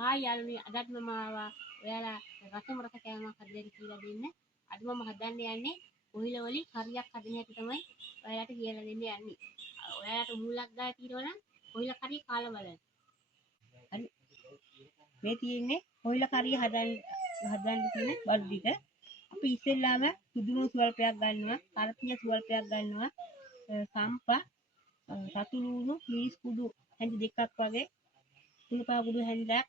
Hi යාළුවනේ අදත් මම ආවා ඔයාලා රසම රස කෑමක් හදන්න කියලා දෙන්න. අද මම හදන්න යන්නේ කොහිල වලින් හරියක් හදන හැටි තමයි ඔයාලට කියලා දෙන්න යන්නේ. ඔයාලට මූලක් ගාලා තියෙනවා නම් කොහිල කරිය කාලා බලන්න. හරි. මේ තියෙන්නේ කොහිල කරිය හදන්න තියෙන බඩු ටික. අපි ඉස්සෙල්ලාම සුදුණු ස්වල්පයක් ගන්නවා, කරපිය ස්වල්පයක් ගන්නවා, සම්පා, සතු ලුණු, මිරිස් කුඩු හැඳි දෙකක් වගේ, කුණුපා කුඩු හැඳක්,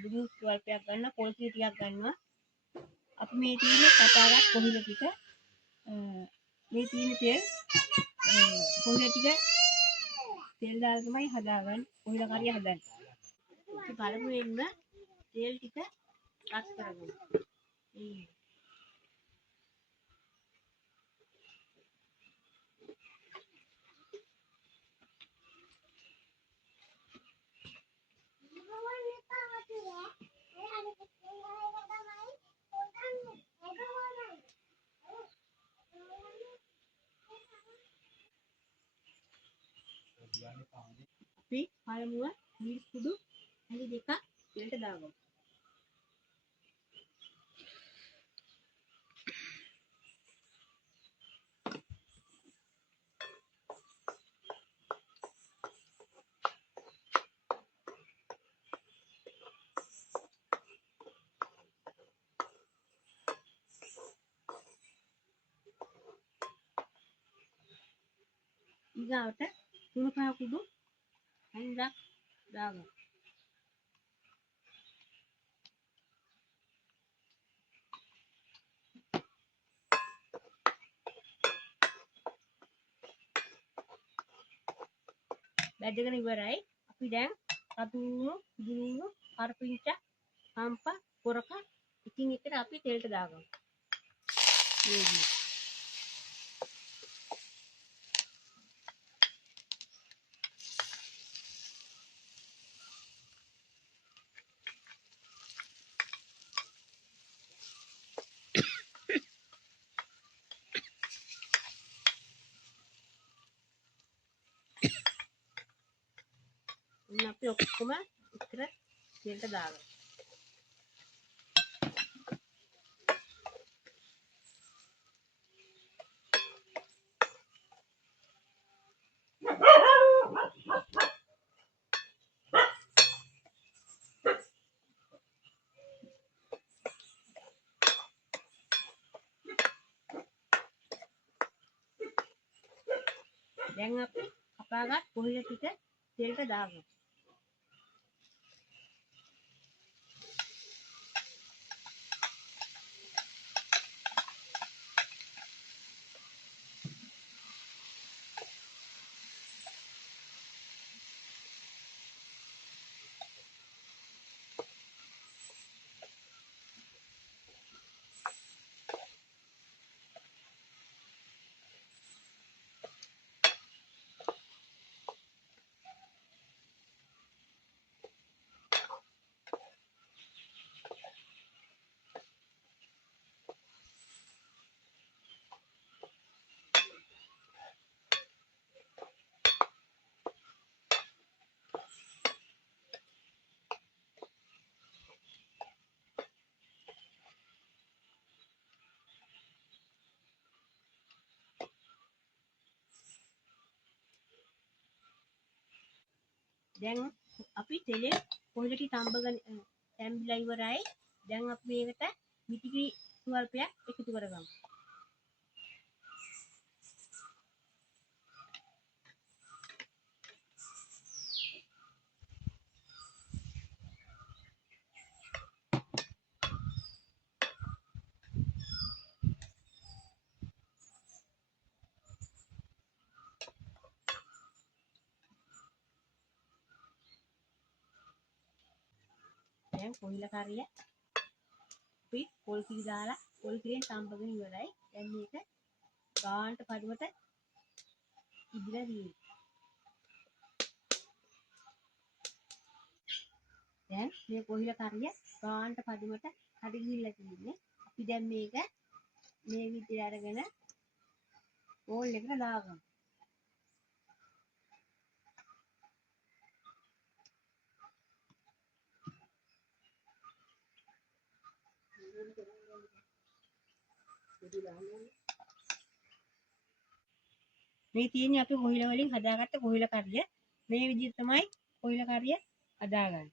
බුදු ස්වල්පයක් ගන්නවා, පොල් කිරි ටිකක් ගන්නවා. අපි මේ තියෙන්නේ කපාගත් කොහිල ටික. මේ තියෙන තෙල් කොහිල ටික තෙල් දාලා තමයි හදාගන්නේ. කොහිල කරිය හදන්නේ. ඉතින් පළමුවෙන්ම තෙල් ටික රත් කරගමු. අපි පළමුව මිරිස් කුඩු හැලි දෙකක් තෙලට දාගමු. ඊගාවට කුණුපා කුඩු හැන්දක් දාගමු. බැදගෙන ඉවරයි. අපි දැන් රතු ලුණු, සුදු ලුණු, කරපිංචා, සම්පා, කොරක එකින් එකට අපි තෙලට දාගමු. මේ විදිහට. අපි ඔක්කොම එකට තෙලට දාගමු. දැන් අපි කපාගත් කොහිල ටික තෙලට දාගමු. දැන් අපි තෙලේ කොහිල ටික තැම්බිලා ඉවරයි. දැන් අපි මේකට මිටිකිරි ස්වල්පයක් එකතු කරගමු. දැන් කොහිල කරිය අපි පොල් කිරි දාලා පොල් කිරියෙන් තම්බගෙන ඉවරයි. දැන් මේක ගාන්ට පඩුවට ඉදිලා තියෙනවා. දැන් මේ කොහිල කරිය ගාන්ට පඩුවට කඩ ගිහිල්ලා තියෙන්නේ. අපි දැන් මේක මේ විදිහට අරගෙන බෝල් එකට දාගමු. මේ තියෙන්නේ අපි කොහිල වලින් හදාගත්ත කොහිල කරිය. මේ විදිහට තමයි කොහිල කරිය හදාගන්නේ.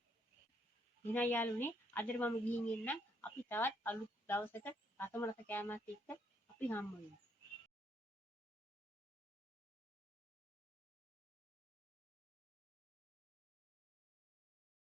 එහෙනම් යාළුවනේ අදට මම ගිහින් එන්නම්. අපි තවත් අලුත් දවසක රසම රස කෑමක් එක්ක අපි හම්බ වෙමු.